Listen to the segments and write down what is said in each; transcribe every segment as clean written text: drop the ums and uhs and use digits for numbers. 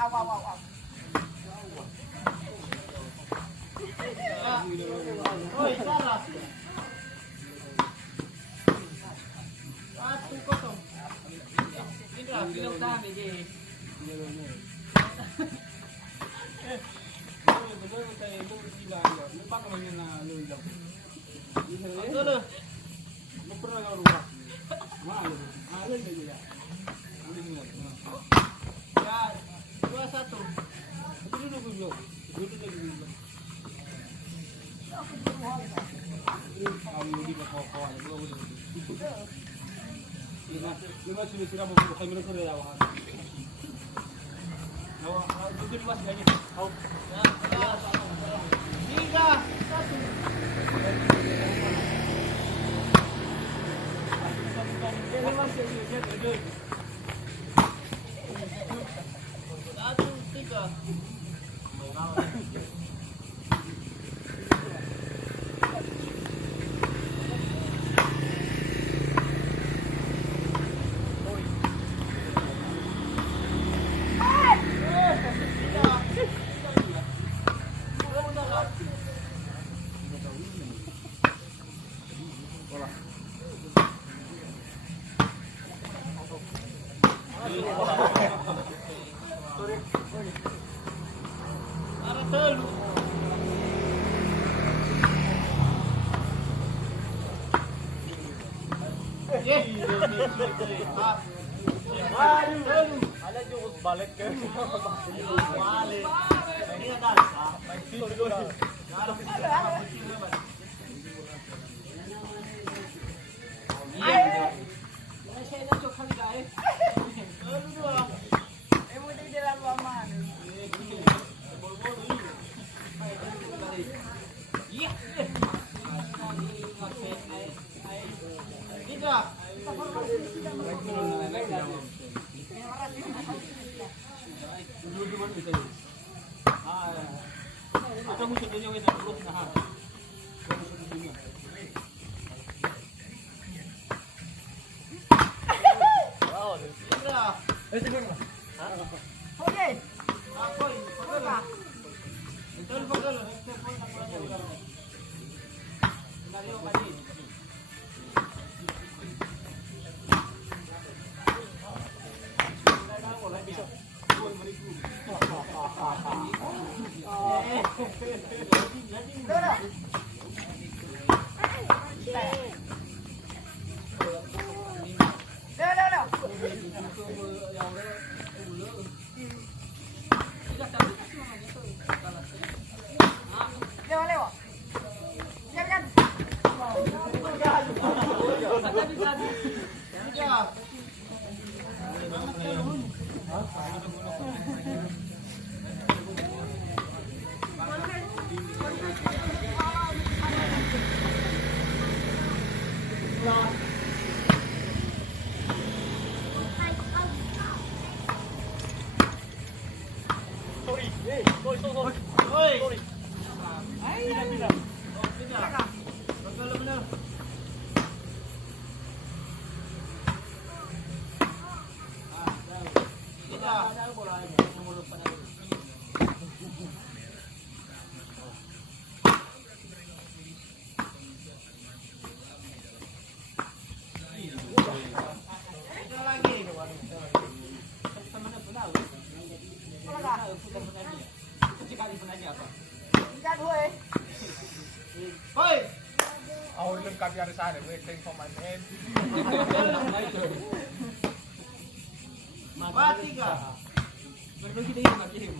Oi, salah. 1-0. Indra, bilang tahan aja. Betul saya itu gila ya. Lupa kemana na lu bilang. Betul loh. Lu pernah enggak rumah? Mana? Ada aja ya. Ya, 2-1. Itu dulu gue. Itu lagi gue. Kamu di pokok ada dua udah. Ini masih sudah mau kami sudah lewat. Awak duduk pas lagi. Au. Ya, 3-1. Ini masih duduk. 1-3. Ada juga balik ke balik. Ini ada. Kami harus ada waiting for my man. Tiga. Berbagi dia lagi.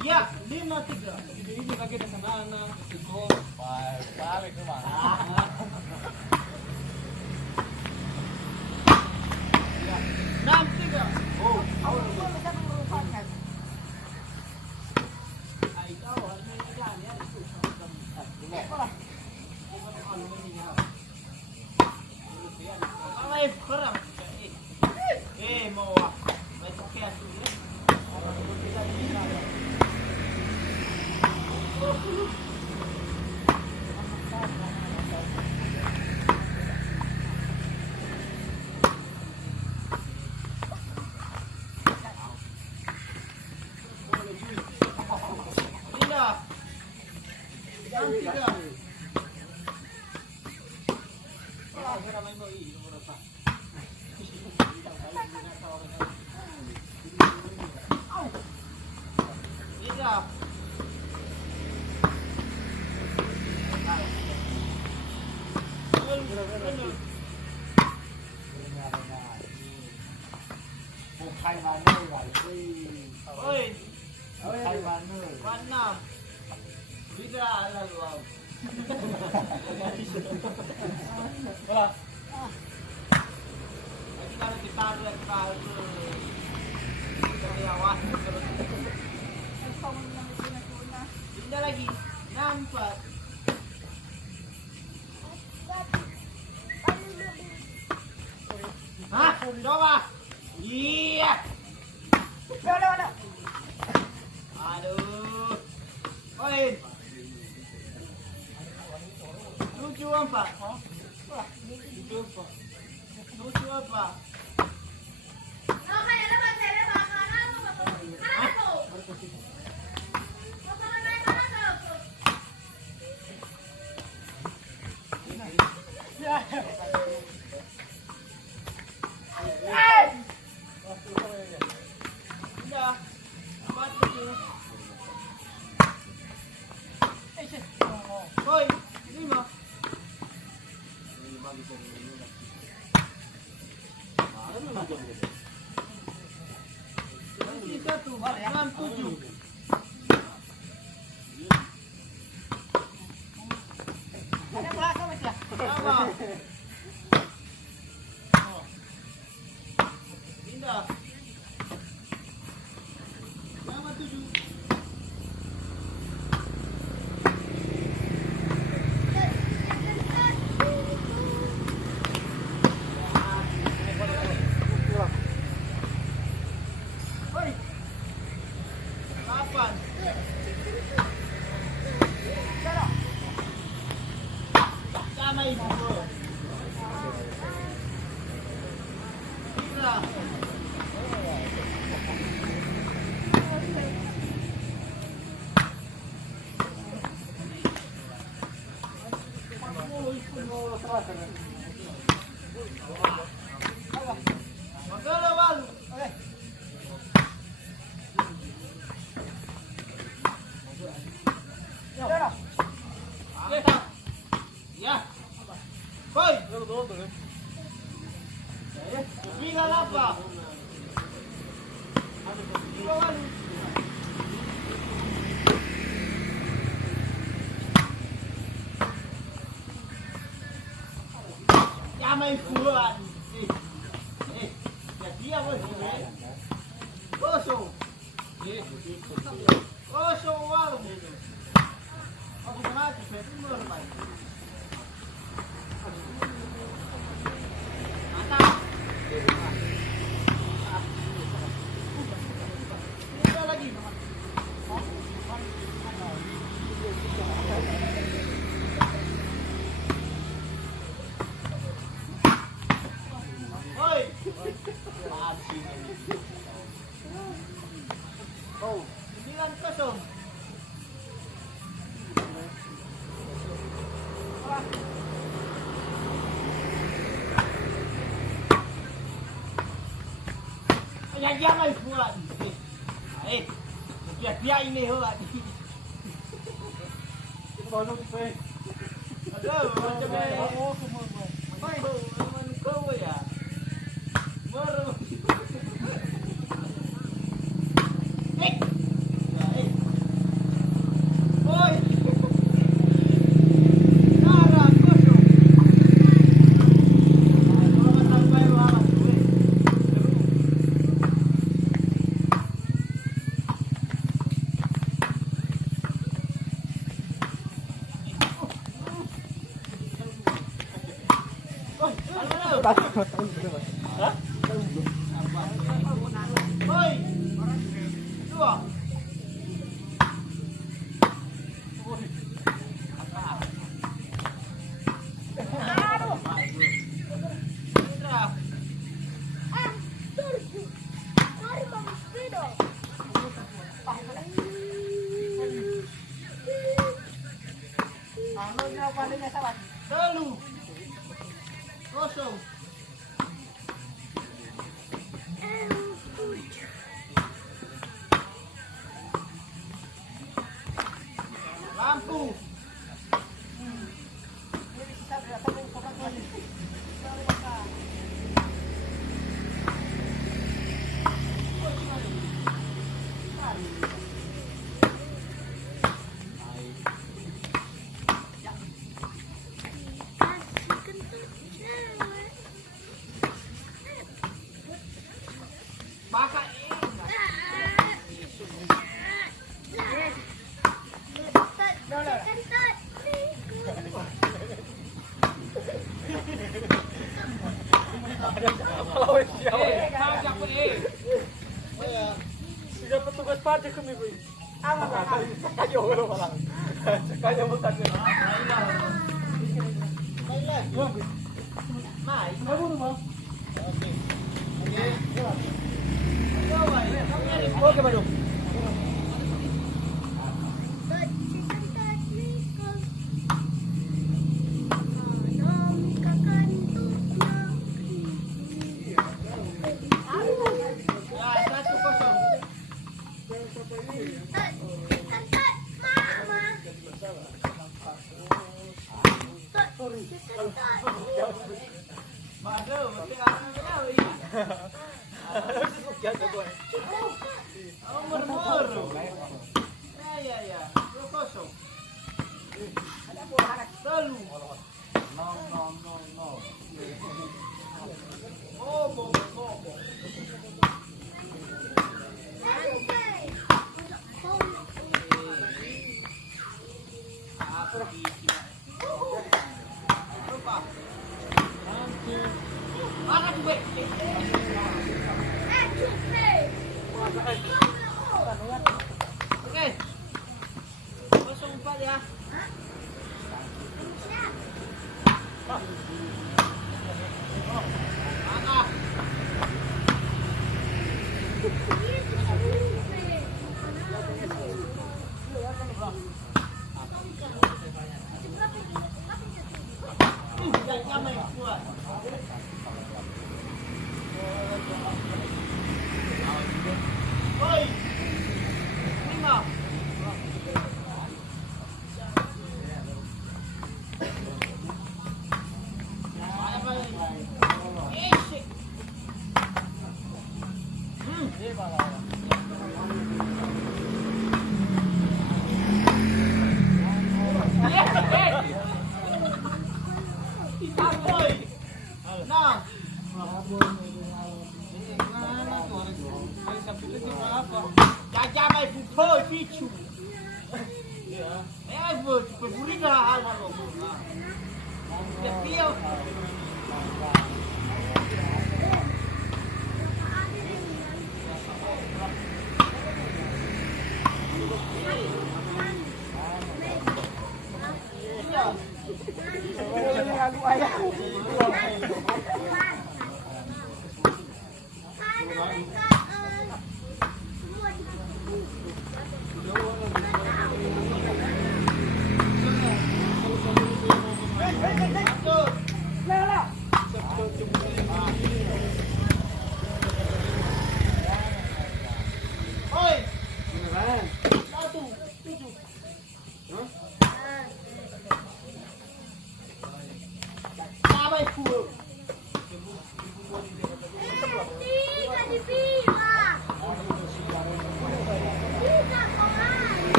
Ya, 5-3. Ini kaki ke sana, itu. Balik ke mana? 6-3. Oh, Iya. Khai mà nơi vậy Ôi, khai mà nơi mana? Tidak ada luar. Lagi kalau kita lihat kalau karyawan tidak lagi nampak. Hah? Coba. Iya. Aduh. Oi. Lucu apa? Lucu apa? Lucu apa? Udah. Apa itu? Oi, ini mah. Ini satu, 6, 7. Apa? Indah. Nama 7. Oi. 8. Sama ibu. Gila. Magala walu. Mantap. Ya. Koi. Bilang apa? Bilang walu. Jamai fuan. Jadi apa sih? Kosong. Kosong walu. Aku kena dibetul baik. Mantap. Ada lagi. Oi. Oh, 9-0. Yang mai buat. Dia ini buat. Baru dipe. Aduh, macam ni. Kau ya. Baru. Oi. Nara kosong. Kalau sampai lawan. Hah? Oi. Dua. Telu. Kosong. Pakai. Sudah petugas pajak kami, Bu. Kayo lo malang. Kayo mo tadi. Mai, kamu rumah. Oke. Oke, Bang.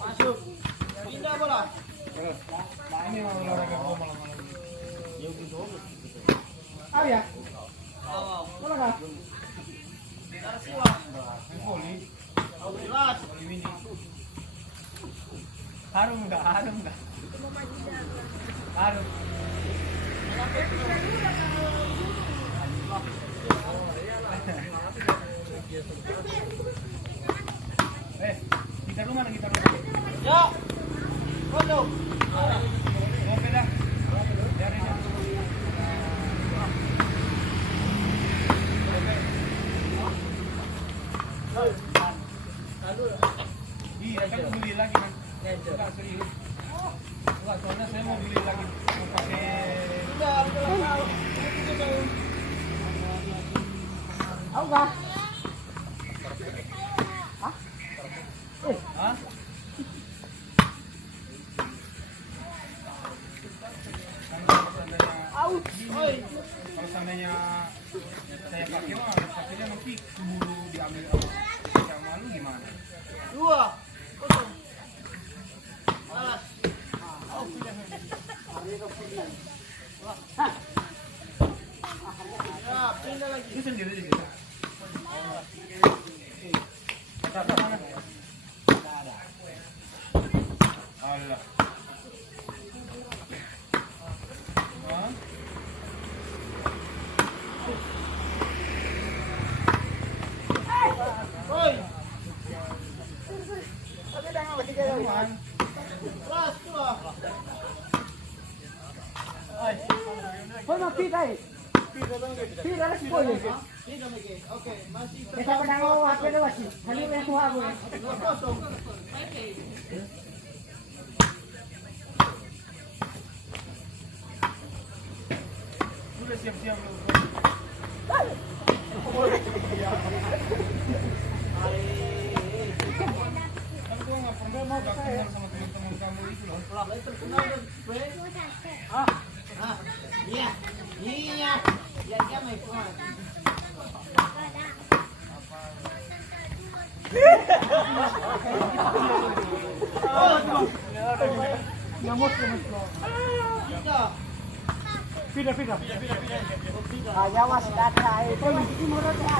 Masuk. Pindah bola. Ini mau olahraga gua malam. Ah ya, Wow. mana kah? Voli. Jelas. Harum enggak? Harum enggak? Harum. Kita rumah kita rumah. Ya. Bola. Oke dah. Biarin ya. Iya kan mau beli lagi kan? Enggak serius. Enggak, soalnya saya mau beli lagi. Mau pakai. Aku kah? Hah? Kalau seandainya saya pakai mah pakainya nanti keburu diambil sama malu gimana? 2-0. Alas. Ya, pindah lagi. Ini sendiri di situ. Kata mana? Allah. Hah? Woi, Bukan. keras tuh. Kau nak pi kai? Pi dah lagi boleh. Pindah lagi. Oke, masih Kita pedang awak pada wasi. Kali yang tua aku. 2-0. Sudah siap-siap lu. Kan gua nggak pernah mau ketemu sama teman-teman kamu itu loh. Terkenal dan iya, iya, ya dia mau ikut. Nyamuk Pindah. Pindah. Ayah was data itu masih murah dah.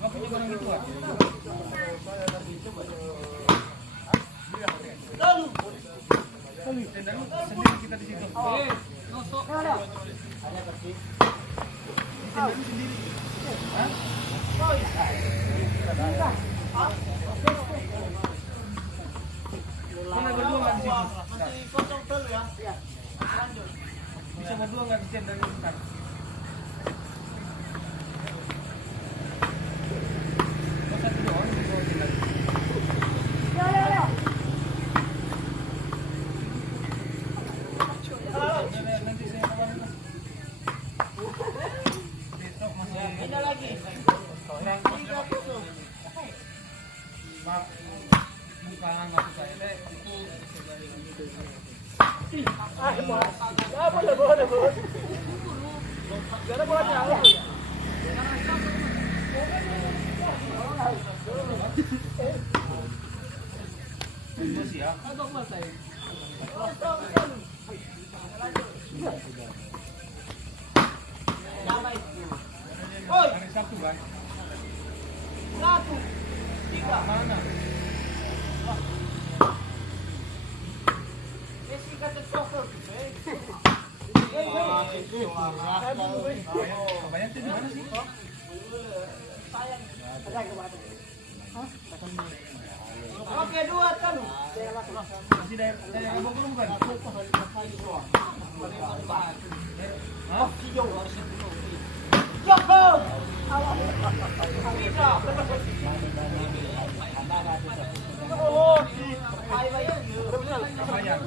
Nggak punya barang gitu ah? Lalu. Dan sendiri kita di situ. Ada. Sendiri. Hah? Mana berdua nggak di situ? Masih kosong dulu ya. Lanjut. Bisa berdua nggak di situ dari sekarang? Oh, satu doang di bawah sini. Ya. Nanti saya kabarin lah. Besok masih. Pindah lagi. 3-0. Maaf, bukan maksud saya teh itu Boleh. Jangan boleh. emosi ya. Damai. Woi, Hari Sabtu kan? 1-3. Mana? Messi kata soccer. Kebanyakan di mana sih? Oke, 2-1. Masih daerah Bogor bukan? Hah? Joko. Tidak. Banyak.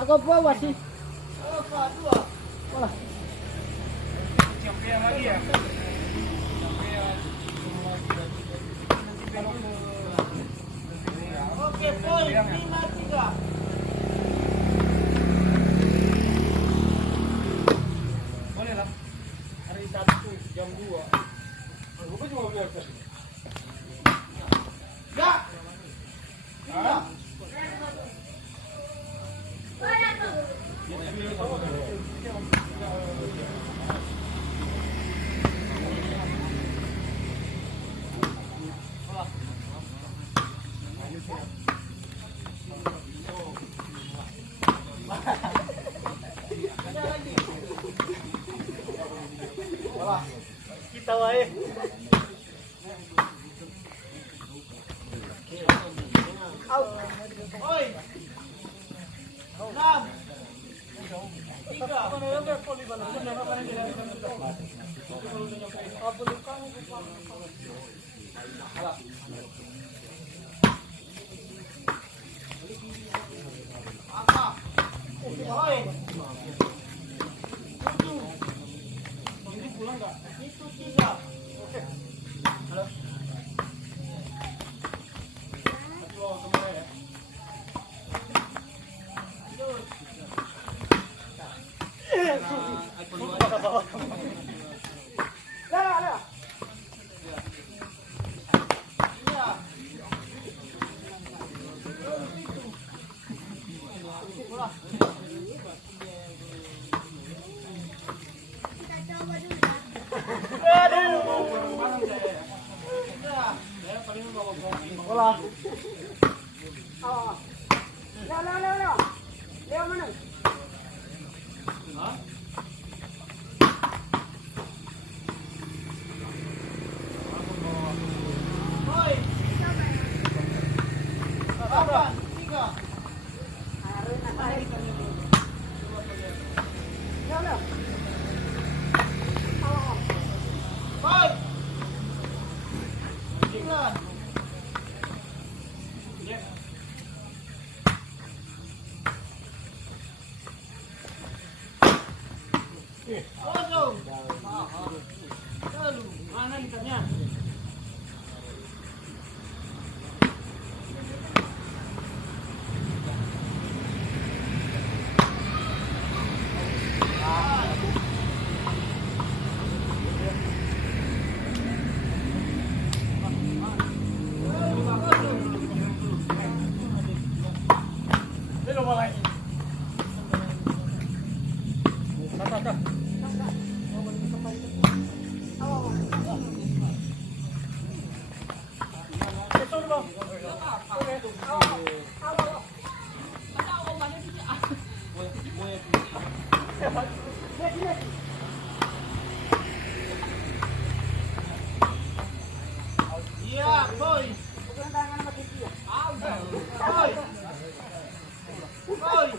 Aku bawa sih. Wah. Champion lagi ya. Oke, poin 5-3. Boleh lah. Hari Sabtu jam 2. Gue cuma biasa. Ya. Hah? Kita wae. Oi. 6. 3. Apa? Oi. 7. Ini pulang enggak? Itu 3. Oke. Halo. Aduh, kemana ya? Bola. Leo. Leo mana? Hah? Oi. 8, 3. Leo. Five. 9. Kosong. Lalu mana gitarnya? Iya, boy. Boy. Boy.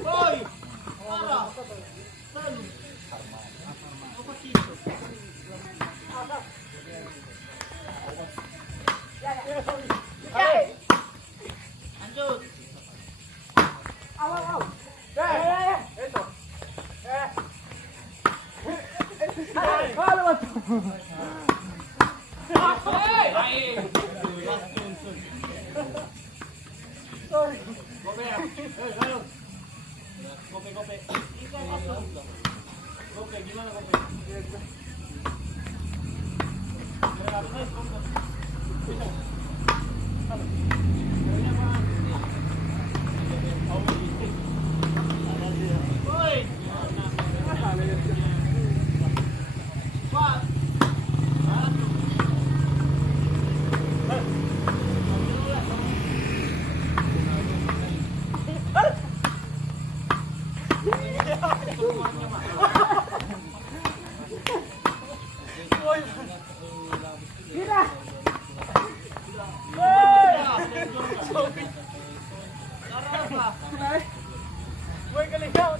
Boy. Para. Selalu. Apa gitu? Lanjut. Gope ya. Lalu. Gope. Gope gimana gope? Oi. Pira. Boy, kaligaw.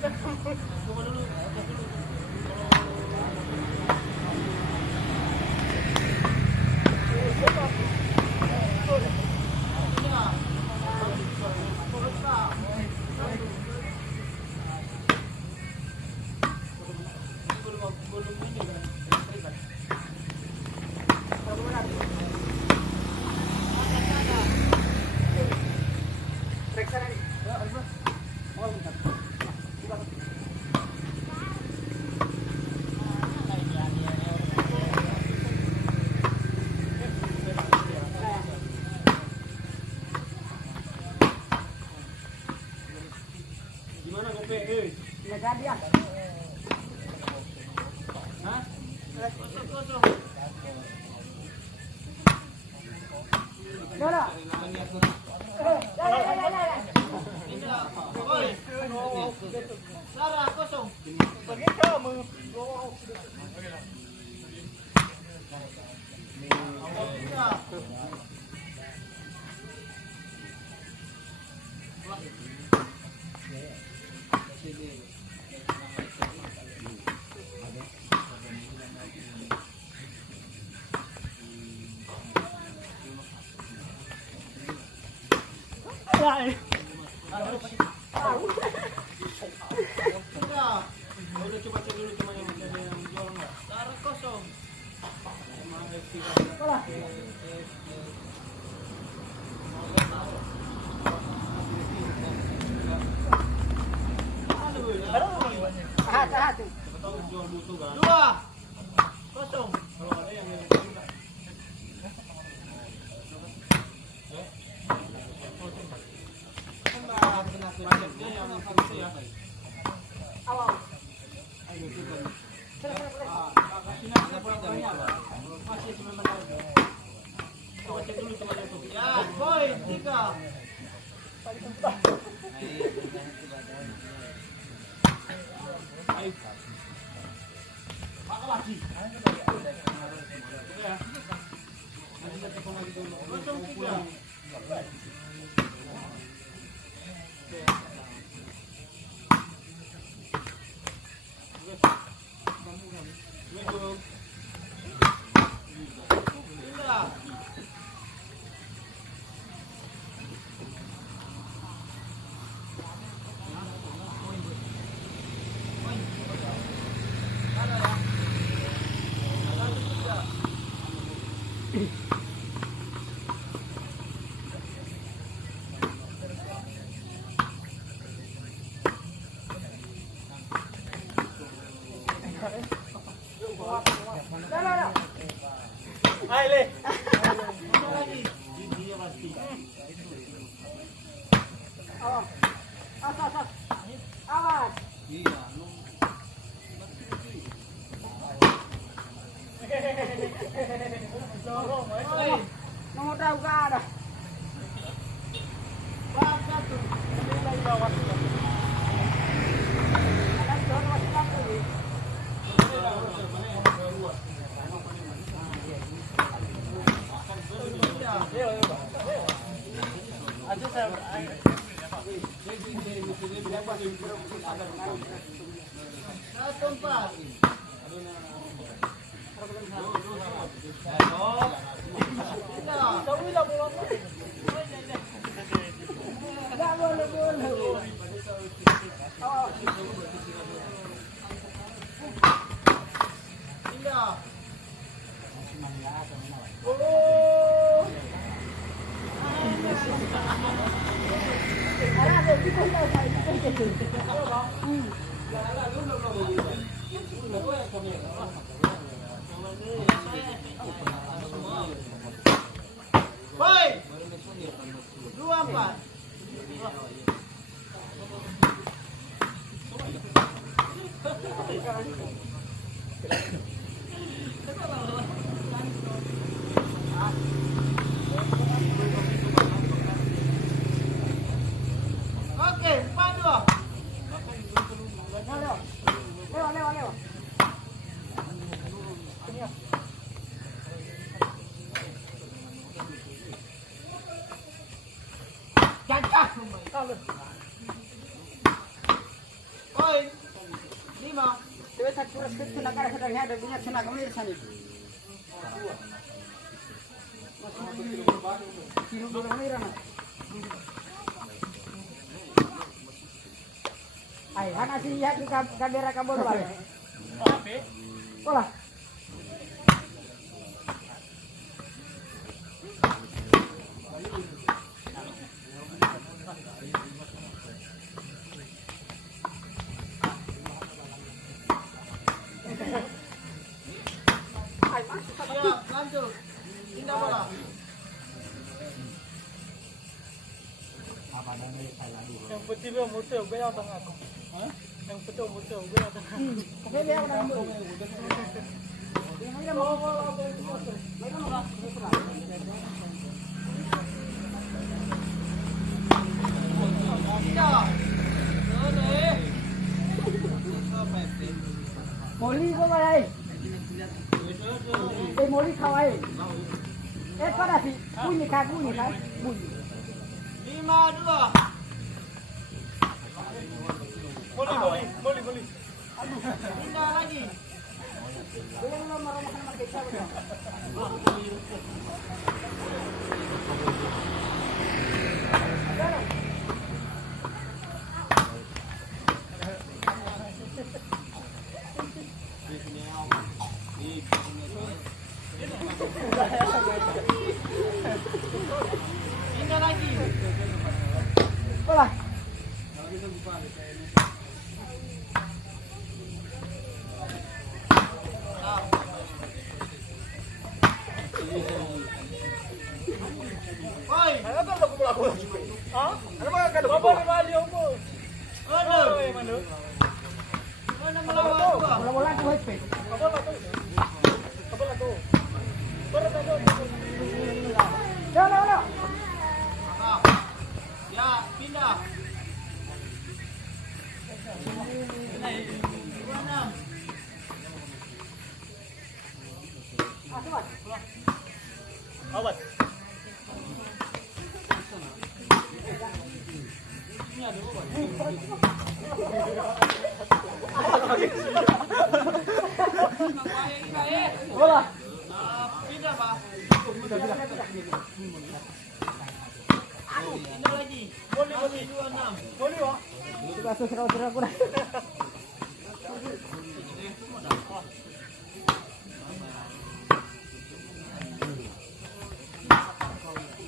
Periksa nih. Oh, bentar. Gimana Gope? Eh. Nggak jadi ya. Hah? Dora. Sarah, kosong. Bagi kamu. Udah coba cek dulu cuma yang ada yang jual enggak? Sarah kosong. Tahan. Tahu jual butuh kan? 2 kosong. Kalau ada yang enggak. Pajaknya yang itu ya. Awal. Ayo coba. Serah. Kasih nasi berapa apa? Masih 9 tahun. Coba cek dulu coba itu. Ya, boy, 3. Ayo. Pakai lagi. Oke ya. Nanti kita telepon lagi dulu. Kosong 3. Hai, Le. Dia pasti. Awas. Awas. Iya, lu. Nomor tahu ka ada. Boy, 24. Oke, 42. Lewat. Ini ya. Oi. 5. Dewe sak kuras kecil nak ada sedangnya ada punya senang kami sana itu. Kilo dulu kami rana. Ay, hana si ya di kamera kabel balik. Olah. Ya, lanjut. Indah bola. Yang putih dia muter, gue yang tengah. Yang putih muter, gue yang tengah. Oke, dia udah ambil. Dia mau Moli ko ba ay? Moli kawai. Pada si bunyi ka. Bunyi. 5-2. Moli. Indah lagi. Boleh lo marah-marah sama kita. Indah lagi. Bola. Oi. Ano ba ako lagi? Ha? Ano ba ka? Baba ni Malio mo. Ano? Ay, mano. Ano melawan gua? Bola ko hepe. Kabala to. Para tayo. Lo. Ah. Ya, pindah. 26. Awat. Bola. Pindah, Pak. Pindah lagi. Moli. 26. Moli wa. Sudah serau ko na.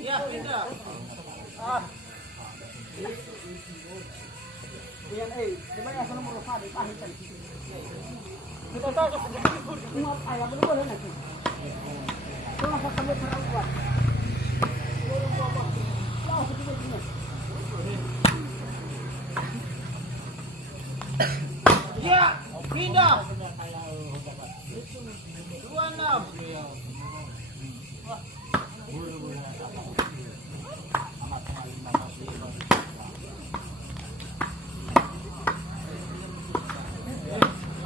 Ya, pindah. Yan di ba yung nomor 5 pahit kan. Kita tahu sa Ingat ay abang boleh nanti. Kalau nak kami serau kuat. Ya, pindah. 26.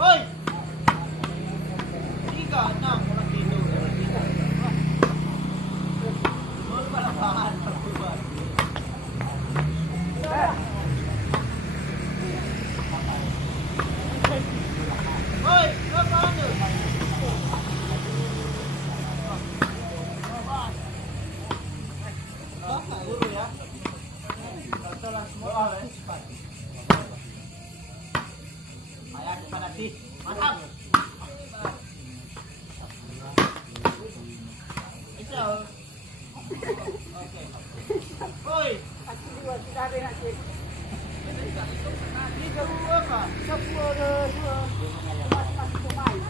Hoi. 36 orang kilo. Mau balapan berdua. Hoi, berapa anu? Guru ya. Setelah semua cepat. Ayak panati. Mantap. Bisa. Oke. Oi. Aku dua sudah ada nanti. Ini kedua apa? Sepuluh dua. Masih pemain.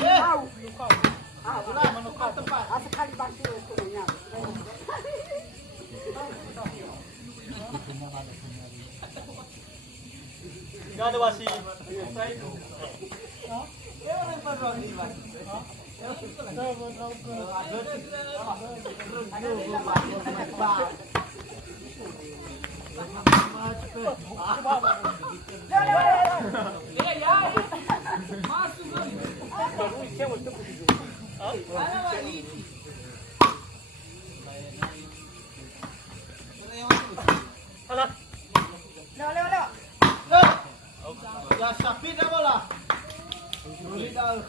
Tahu. Sudah menukar tempat. Sekali bantu sebenarnya. Gak ada wasi. Ya, lempar doang di bawah. Ya, sakit na bola. Sulit daw.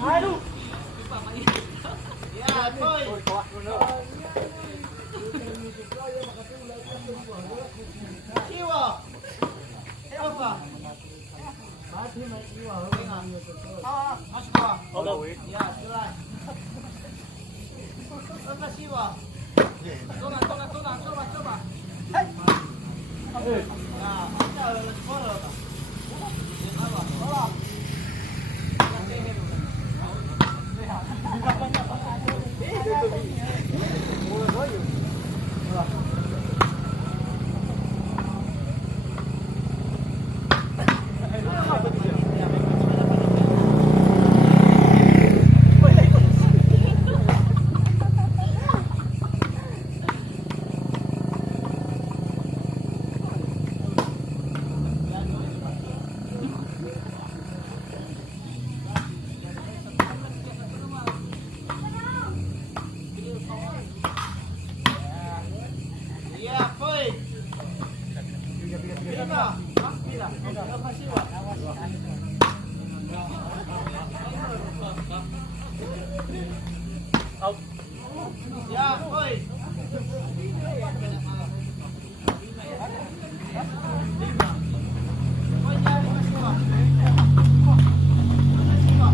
Aduh. Ya, boy. Siwa. Apa? Masuk ba? Ya, silan. Apa siwa? Tuna, coba. Nah, kita skor. Apa? Bola. Iya, boy. Bila? Apa siwa? Ya, boy. Boy, jadi Mas Siwa. Mana Siwa?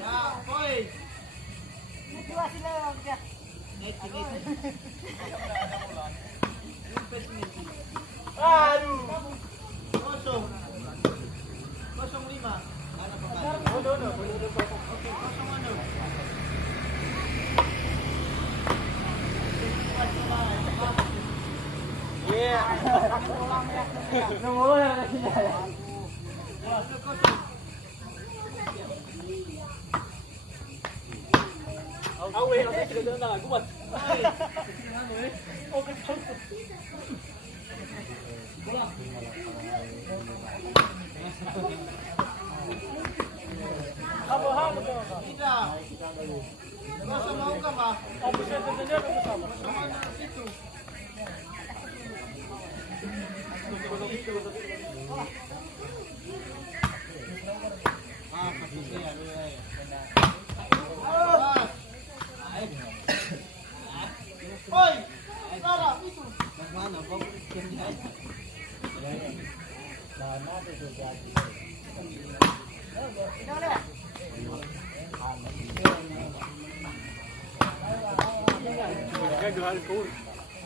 Ya, boy. Aduh. Kosong. 05. Mana pemain? Kosong ano? Iya. Nomor yang kasih ya. Awe, nanti sudah dengar lagu buat. Tidak. Kosong mau ka ba? Kosong ano situ? Oi, Sarah, itu. Mana bau kerja?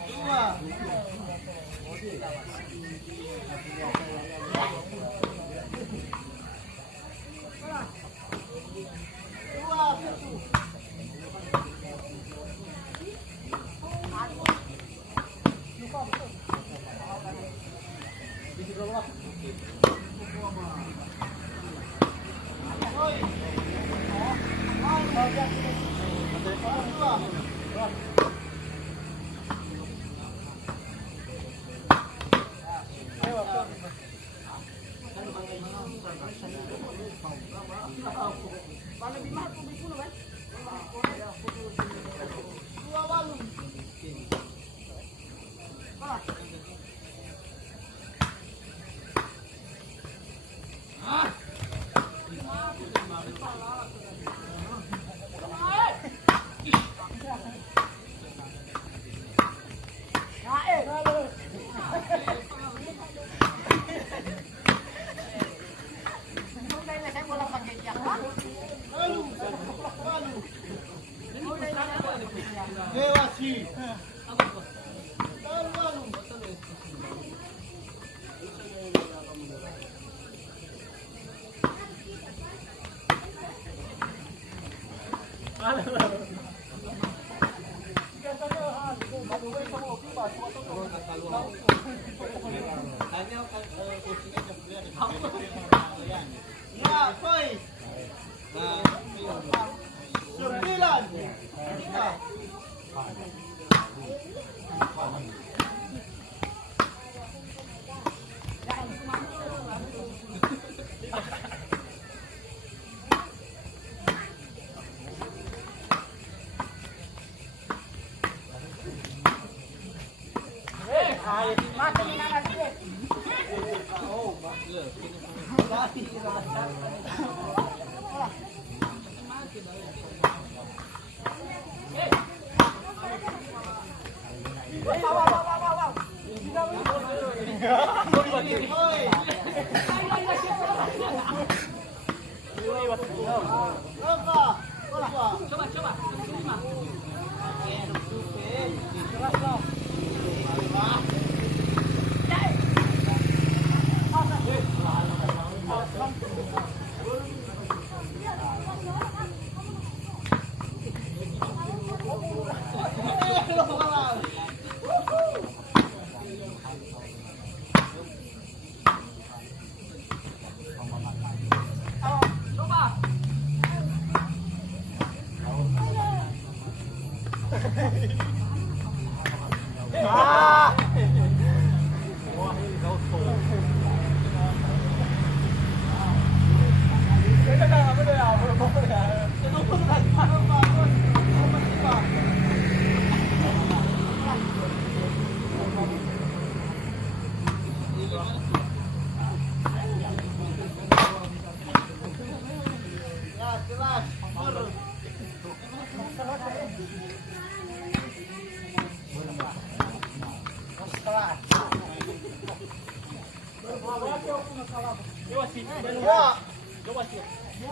Dua. Dua, satu. Oi. Ya, koi. Nah, 9.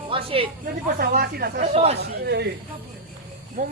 Wasit. Jadi pas wasit, wasit. Mau